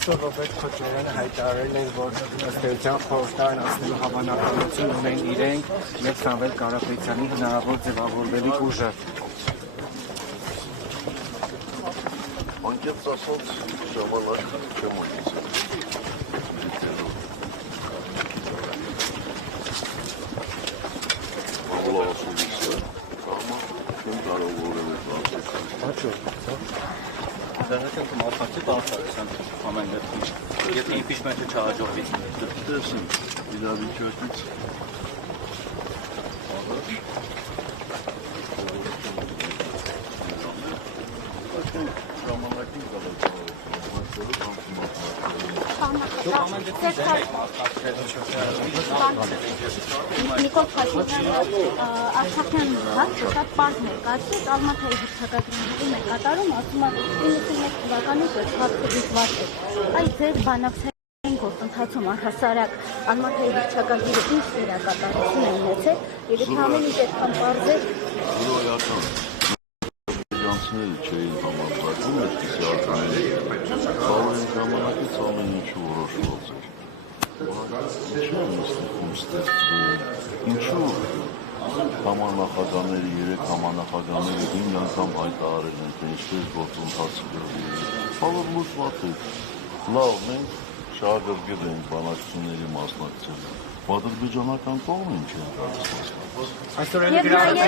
Այսօր Ռոբերտ Քոչարյանը հայտարարել էր, որ ըստ էության խորհրդարան անցնելու հավանականություն ունեն իրենք մեծ Սամվել Կարապետյանի հնարավոր ձևավորվելիք ուժը։ Անկեղծ ասած ժամանակ չեմ ունեցել։ Դեռ մարտացի բարձրացան ամեն դեպքում։ Եթե impeachment-ը չհաջողվի, տեսին իրավիճակից Նիկոլ Փաշինյանը Արցախյան հարցը շատ պարզ ներկայացրեց Ալմաթայի հռչակագրի ներկատարում, ասում է 91 թվականից այդ հարցը դիտված է։ Այդ ձեր բանակցային գործընթացում առհասարակ Ալմաթայի հռչակագրը ինչ դերակատարություն է ունեցել, եւ եթե ամեն ինչ այդքան պարզ է, չէին համարձակում այդպիսի արտաների, կարող են ժամանակից ամեն ինչը որոշված էր։ Ինչու են ստիպում ստեղծվել, ինչու համանախագահները, 3 համանախագահները 5 անգամ հայտարարել են, թե ինչպես գործընթացը գրվի։ Բավական լուծված է։ Լավ, մենք շահագրգիռ ենք բանակցությունների մասնակցել։ Ադրբեջանական կողմը ինչ են տալիս մասնակցել։ Այսօր էլ գրառել